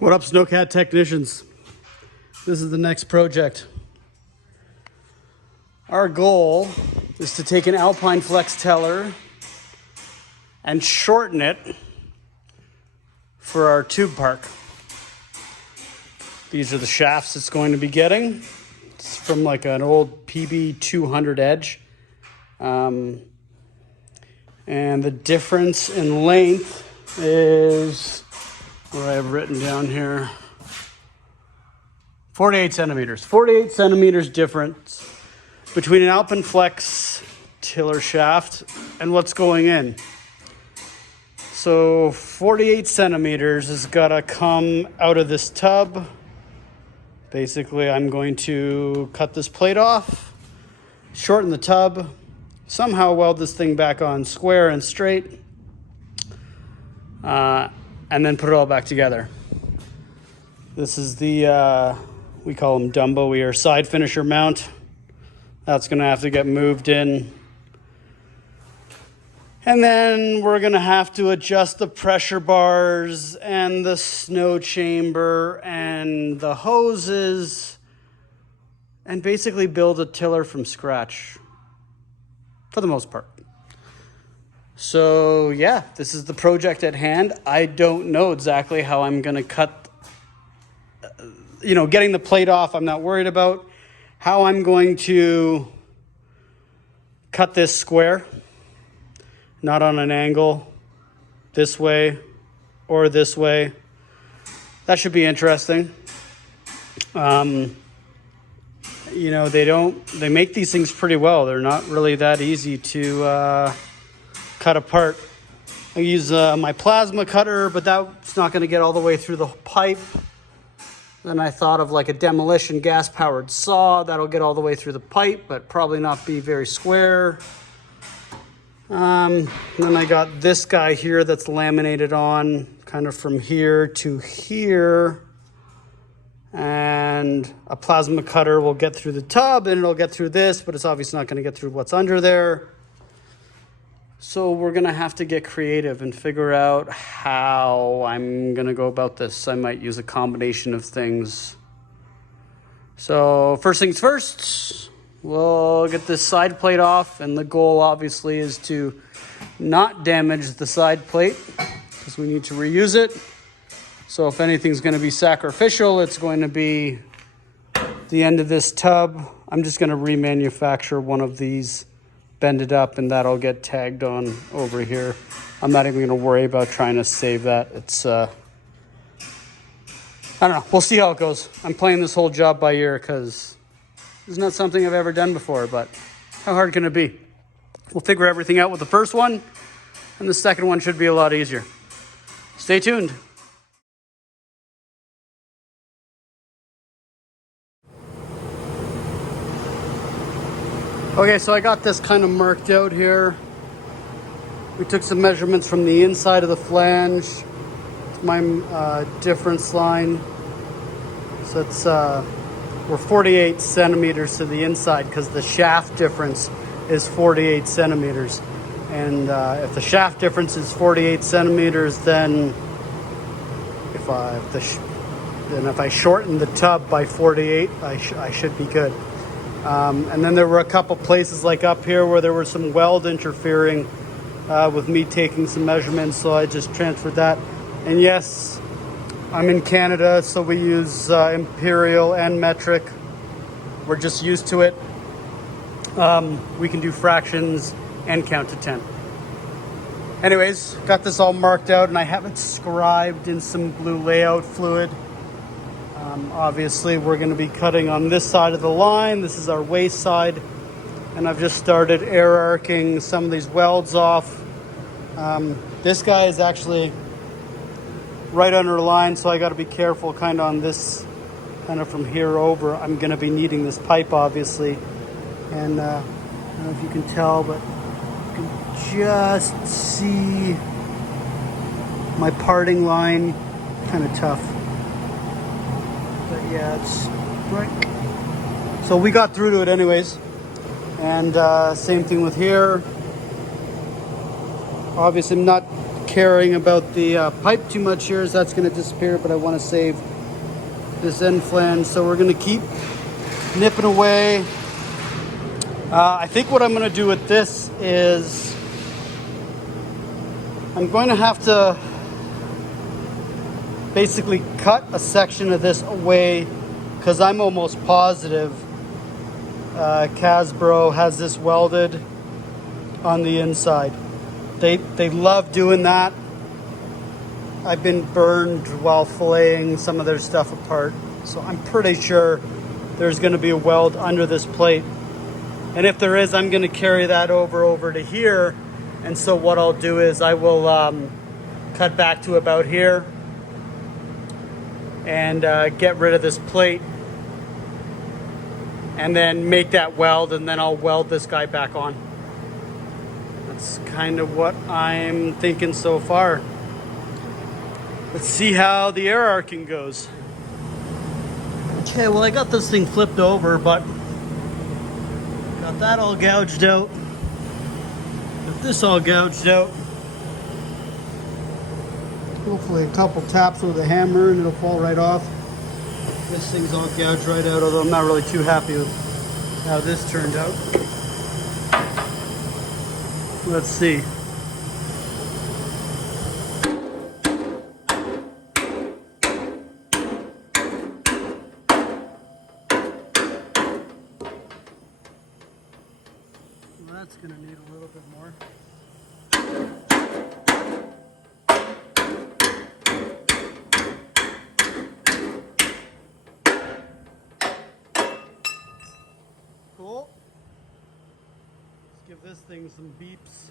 What up, snowcat technicians? This is the next project. Our goal is to take an alpine flex teller and shorten it for our tube park. These are the shafts it's going to be getting. It's from like an old PB 200 edge. And the difference in length is what I have written down here. 48 centimeters. 48 centimeters difference between an alpine flex tiller shaft and what's going in. So 48 centimeters has got to come out of this tub. Basically, I'm going to cut this plate off, shorten the tub, somehow weld this thing back on square and straight, and then put it all back together. This is the, we call them Dumbo or side finisher mount. That's gonna have to get moved in. And then we're gonna have to adjust the pressure bars and the snow chamber and the hoses and basically build a tiller from scratch for the most part. So yeah, this is the project at hand. I don't know exactly how I'm gonna cut, getting the plate off, I'm not worried about. How I'm going to cut this square, not on an angle, this way or this way. That should be interesting. They make these things pretty well. They're not really that easy to cut apart. I use my plasma cutter, but that's not going to get all the way through the pipe. Then I thought of like a demolition gas-powered saw that'll get all the way through the pipe, but probably not be very square. Then I got this guy here that's laminated on kind of from here to here. And a plasma cutter will get through the tub and it'll get through this, but it's obviously not going to get through what's under there. So we're going to have to get creative and figure out how I'm going to go about this. I might use a combination of things. So first things first, we'll get this side plate off. And the goal obviously is to not damage the side plate because we need to reuse it. So if anything's going to be sacrificial, it's going to be the end of this tub. I'm just going to remanufacture one of these, bend it up, and that'll get tagged on over here. I'm not even going to worry about trying to save that. It's, I don't know. We'll see how it goes. I'm playing this whole job by ear because it's not something I've ever done before, but how hard can it be? We'll figure everything out with the first one, and the second one should be a lot easier. Stay tuned. Okay, so I got this kind of marked out here. We took some measurements from the inside of the flange. It's my difference line. So it's we're 48 centimeters to the inside because the shaft difference is 48 centimeters. And if the shaft difference is 48 centimeters, then if I shorten the tub by 48, I should be good. And then there were a couple places like up here where there were some weld interfering with me taking some measurements, so I just transferred that. And yes, I'm in Canada, so we use imperial and metric. We're just used to it. We can do fractions and count to 10. Anyways, got this all marked out, and I have it scribed in some blue layout fluid. Obviously, we're going to be cutting on this side of the line. This is our waist side. And I've just started air arcing some of these welds off. This guy is actually right under the line, so I got to be careful kind of on this, kind of from here over. I'm going to be needing this pipe, obviously. And I don't know if you can tell, but you can just see my parting line. Kind of tough. But yeah, it's right. So we got through to it anyways. And same thing with here. Obviously I'm not caring about the pipe too much here, as that's going to disappear, but I want to save this end flange, so we're going to keep nipping away. I think what I'm going to do with this is I'm going to have to basically cut a section of this away, because I'm almost positive Casbro has this welded on the inside. They love doing that. I've been burned while filleting some of their stuff apart, so I'm pretty sure there's going to be a weld under this plate. And if there is, I'm going to carry that over to here. And so what I'll do is I will cut back to about here and get rid of this plate, and then make that weld, and then I'll weld this guy back on. That's kind of what I'm thinking so far. Let's see how the air arcing goes. Okay, well, I got this thing flipped over, but got that all gouged out. Got this all gouged out. Hopefully a couple taps with a hammer and it'll fall right off. This thing's all gouged right out, although I'm not really too happy with how this turned out. Let's see. Well, that's going to need a little bit more. Cool. Let's give this thing some beeps.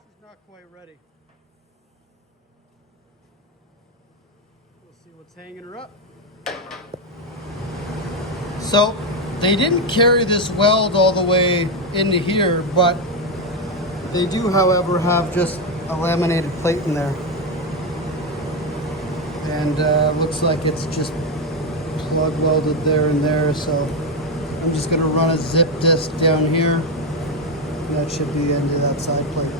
She's not quite ready. We'll see what's hanging her up. So they didn't carry this weld all the way into here, but they do, however, have just a laminated plate in there. And looks like it's just plug welded there and there, so I'm just going to run a zip disc down here, and that should be into that side plate.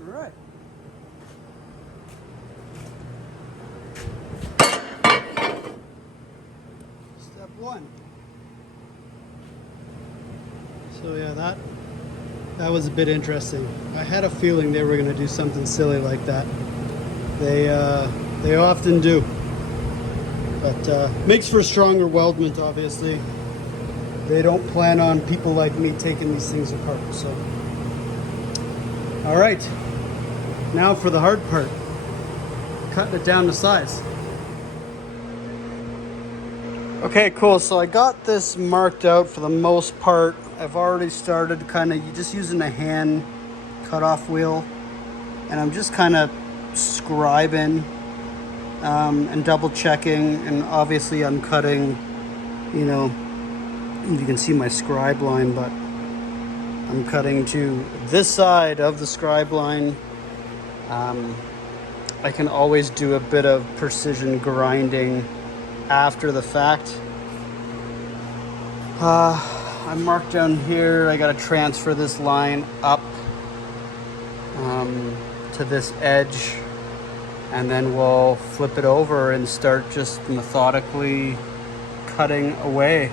All right. Step one. So yeah, that was a bit interesting. I had a feeling they were going to do something silly like that. They often do, but makes for a stronger weldment. Obviously, they don't plan on people like me taking these things apart. So, all right, now for the hard part, cutting it down to size. Okay, cool. So I got this marked out for the most part. I've already started kind of just using a hand cutoff wheel, and I'm just kind of scribing and double checking, and obviously I'm cutting, you know, you can see my scribe line, but I'm cutting to this side of the scribe line. I can always do a bit of precision grinding after the fact. I marked down here, I gotta transfer this line up to this edge, and then we'll flip it over and start just methodically cutting away.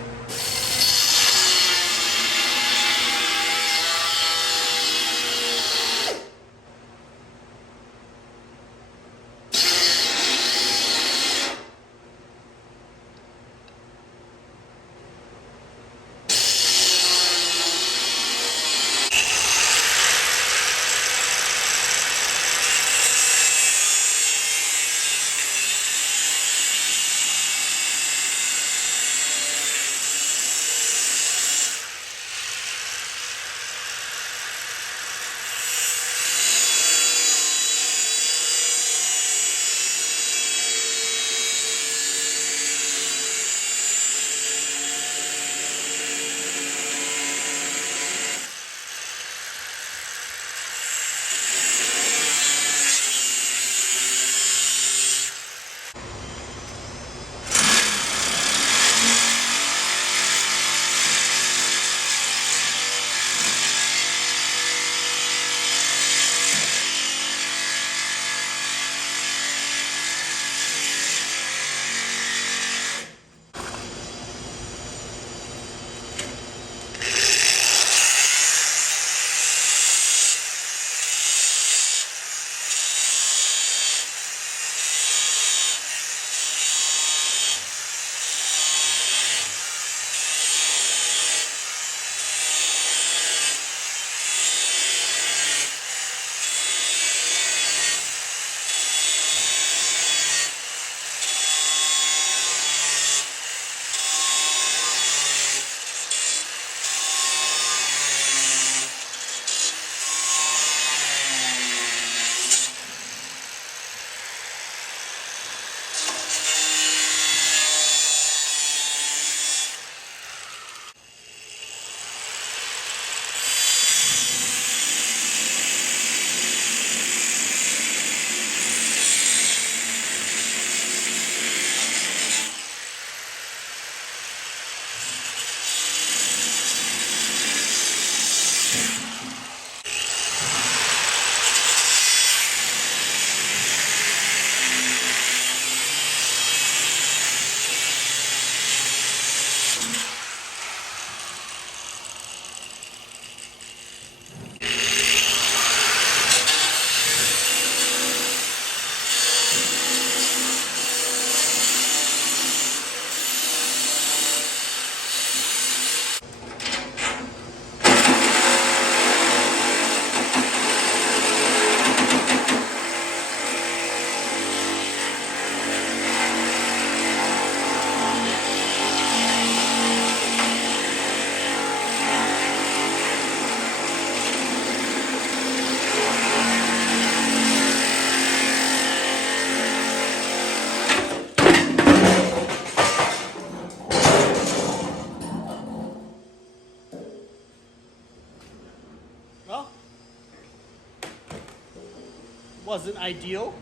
wasn't ideal.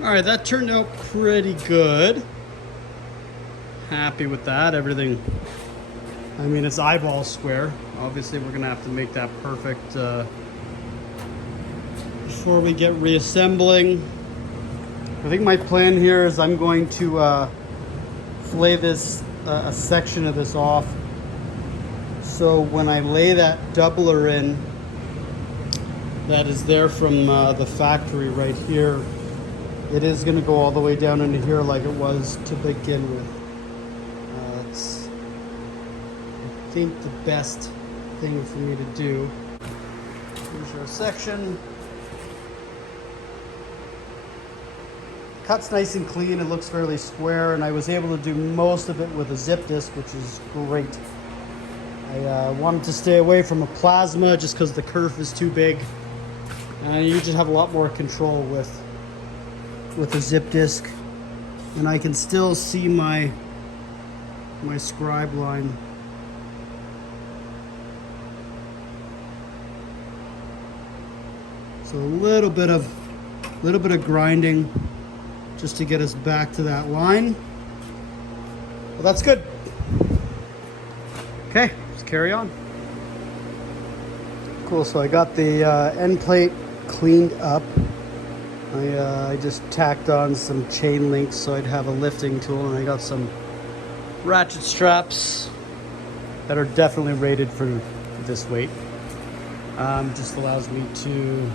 All right, that turned out pretty good. Happy with that. Everything, I mean, it's eyeball square. Obviously, we're gonna have to make that perfect before we get reassembling. I think my plan here is I'm going to fillet this, a section of this off. So when I lay that doubler in, that is there from the factory right here, it is going to go all the way down into here like it was to begin with. It's, I think, the best thing for me to do. Here's our section. Cuts nice and clean, it looks fairly square, and I was able to do most of it with a zip disc, which is great. I wanted to stay away from a plasma just because the kerf is too big. And you just have a lot more control with a zip disc. And I can still see my scribe line. So a little bit of grinding just to get us back to that line. Well, that's good. Okay, let's carry on. Cool, so I got the end plate cleaned up. I just tacked on some chain links so I'd have a lifting tool, and I got some ratchet straps that are definitely rated for this weight. Just allows me to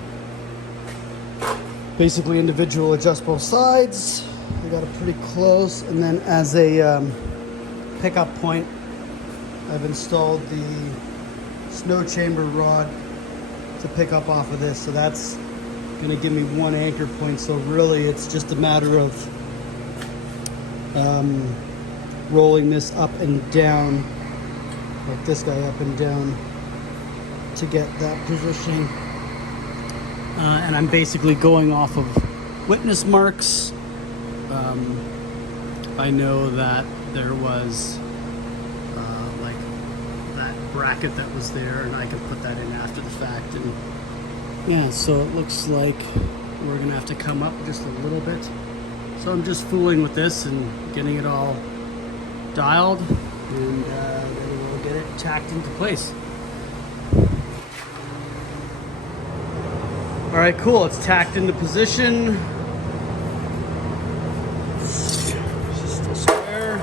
basically individual adjust both sides. I got it pretty close, and then as a pickup point, I've installed the snow chamber rod to pick up off of this, so that's gonna give me one anchor point. So really it's just a matter of rolling this up and down, like this guy up and down, to get that positioning. And I'm basically going off of witness marks. I know that there was like that bracket that was there, and I could put that in after the fact. And yeah, so it looks like we're gonna have to come up just a little bit. So I'm just fooling with this and getting it all dialed, and then we'll get it tacked into place. All right, cool, it's tacked into position. It's just still square.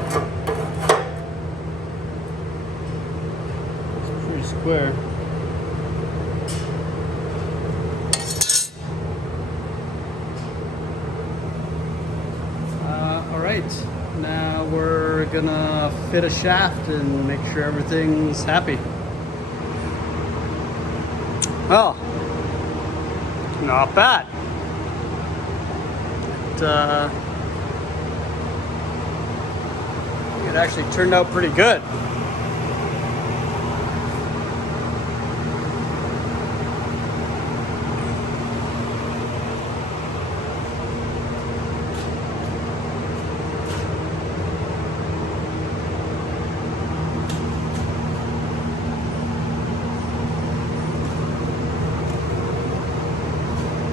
It's pretty square. All right, now we're gonna fit a shaft and make sure everything's happy. Well, not bad. It actually turned out pretty good.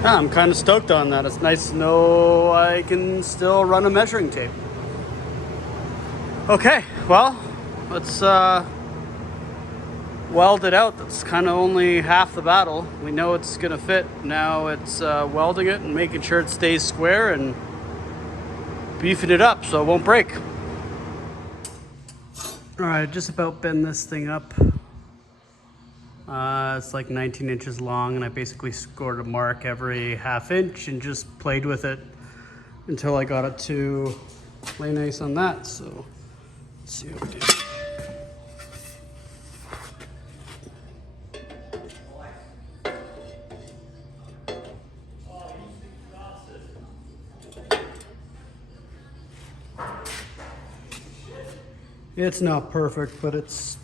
Yeah, I'm kind of stoked on that. It's nice to know I can still run a measuring tape. Okay, well, let's weld it out. That's kind of only half the battle. We know it's gonna fit. Now it's welding it and making sure it stays square and beefing it up so it won't break. All right, just about bend this thing up. It's like 19 inches long, and I basically scored a mark every half inch and just played with it until I got it to lay nice on that. So let's see what we do. It's not perfect, but it's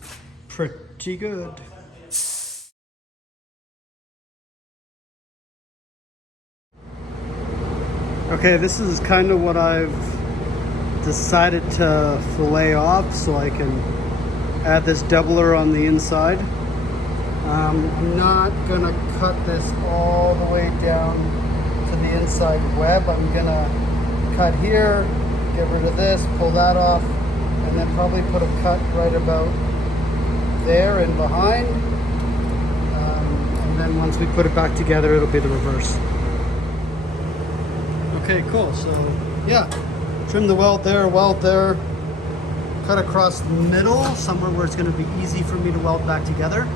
pretty good. Okay, this is kind of what I've decided to fillet off so I can add this doubler on the inside. I'm not gonna cut this all the way down to the inside web. I'm gonna cut here, get rid of this, pull that off, and then probably put a cut right about there and behind. And then once we put it back together, it'll be the reverse. Okay, cool. So yeah, trim the weld there, cut across the middle, somewhere where it's going to be easy for me to weld back together.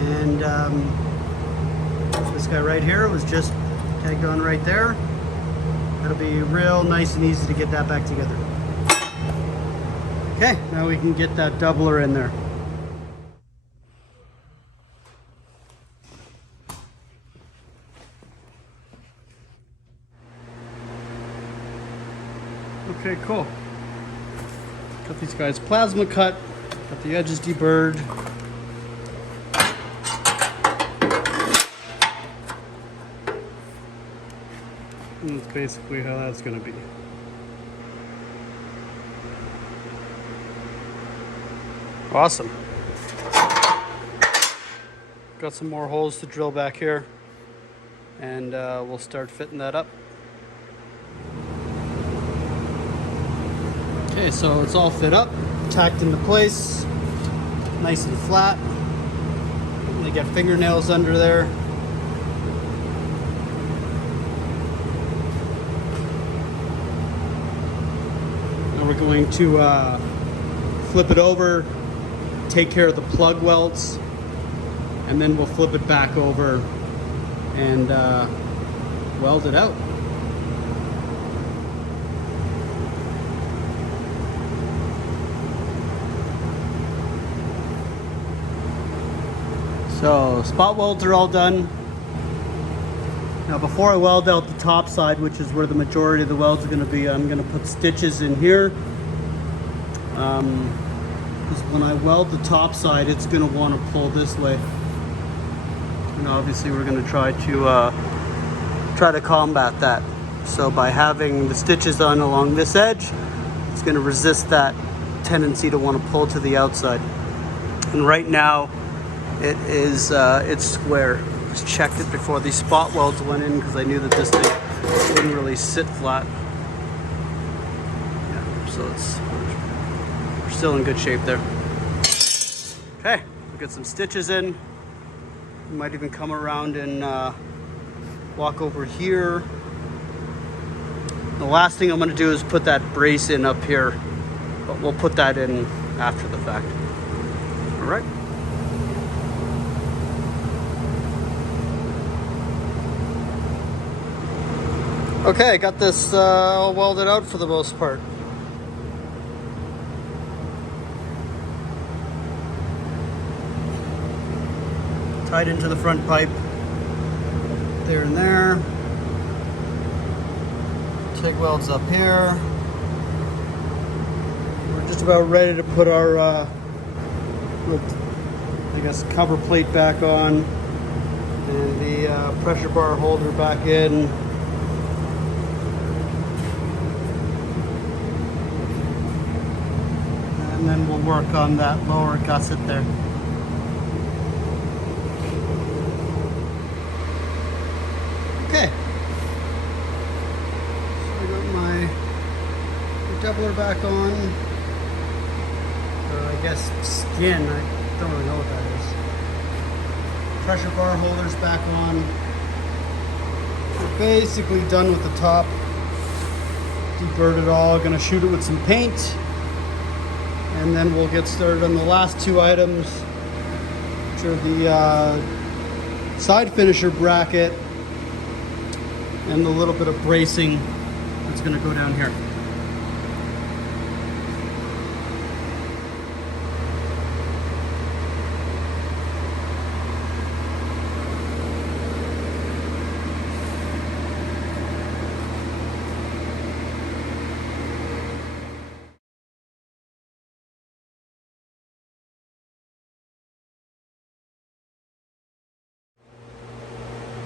And this guy right here was just tagged on right there. That'll be real nice and easy to get that back together. Okay, now we can get that doubler in there. Okay, cool. Got these guys plasma cut, got the edges deburred. And that's basically how that's going to be. Awesome. Got some more holes to drill back here, and we'll start fitting that up. Okay, so it's all fit up, tacked into place, nice and flat. They got fingernails under there. Now we're going to flip it over, take care of the plug welds, and then we'll flip it back over and weld it out. So spot welds are all done. Now before I weld out the top side, which is where the majority of the welds are going to be, I'm going to put stitches in here. Because when I weld the top side, it's going to want to pull this way. And obviously we're going to try to combat that. So by having the stitches on along this edge, it's going to resist that tendency to want to pull to the outside. And right now, it is it's square. Just checked it before these spot welds went in because I knew that this thing wouldn't really sit flat. Yeah, so we're still in good shape there. Okay, we'll get some stitches in. We might even come around and walk over here. The last thing I'm going to do is put that brace in up here, but we'll put that in after the fact. All right. Okay, got this all welded out for the most part. Tied into the front pipe, there and there. TIG welds up here. We're just about ready to put our, I guess, cover plate back on and the pressure bar holder back in. And then we'll work on that lower gusset there. Okay. So I got my doubler back on. Or I guess skin, I don't really know what that is. Pressure bar holders back on. We're basically done with the top. Deburred it all, gonna shoot it with some paint. And then we'll get started on the last two items, which are the side finisher bracket and the little bit of bracing that's going to go down here.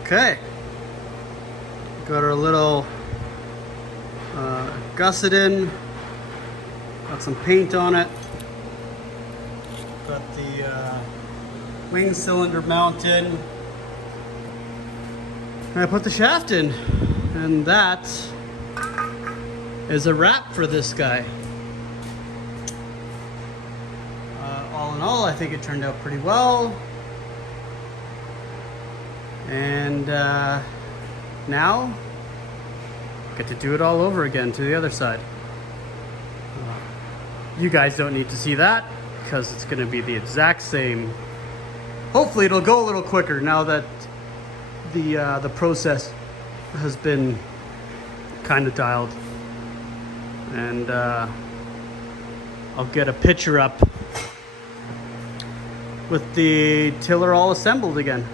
Okay, got our little gusset in, got some paint on it, got the wing cylinder mounted. And I put the shaft in. And that is a wrap for this guy. All in all, I think it turned out pretty well. And now, get to do it all over again to the other side. You guys don't need to see that because it's going to be the exact same. Hopefully it'll go a little quicker now that the process has been kind of dialed. And I'll get a picture up with the tiller all assembled again.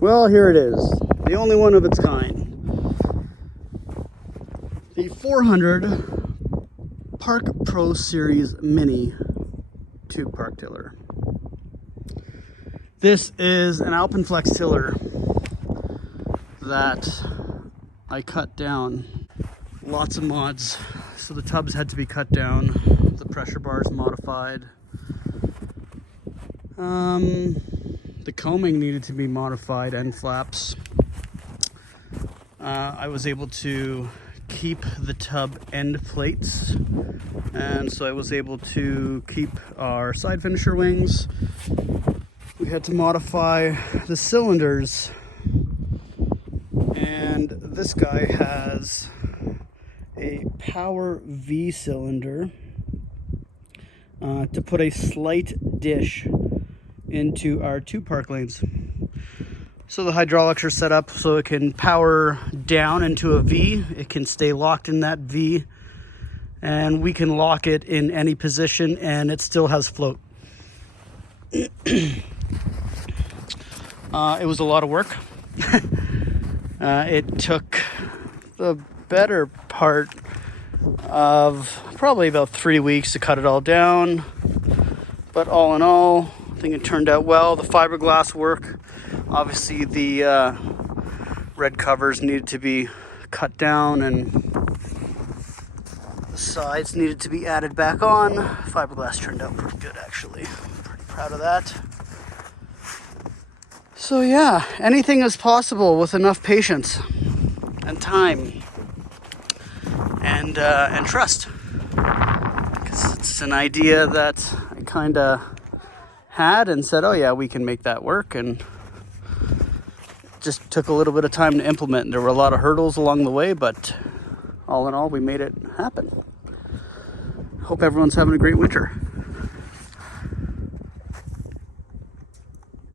Well, here it is, the only one of its kind. The 400 Park Pro Series Mini tube park tiller. This is an Alpine Flex tiller that I cut down. Lots of mods. So the tubs had to be cut down, the pressure bars modified. The combing needed to be modified, end flaps. I was able to keep the tub end plates, and so I was able to keep our side finisher wings. We had to modify the cylinders, and this guy has a power V cylinder to put a slight dish into our two park lanes. So the hydraulics are set up so it can power down into a V. It can stay locked in that V, and we can lock it in any position and it still has float. It was a lot of work. It took the better part of probably about 3 weeks to cut it all down. But all in all, I think it turned out well. The fiberglass work, obviously the red covers needed to be cut down and the sides needed to be added back on. Fiberglass turned out pretty good, actually. I'm pretty proud of that. So yeah, anything is possible with enough patience and time and trust. Because it's an idea that I kind of had and said, oh yeah, we can make that work, and it just took a little bit of time to implement. There were a lot of hurdles along the way, but all in all, we made it happen. Hope everyone's having a great winter.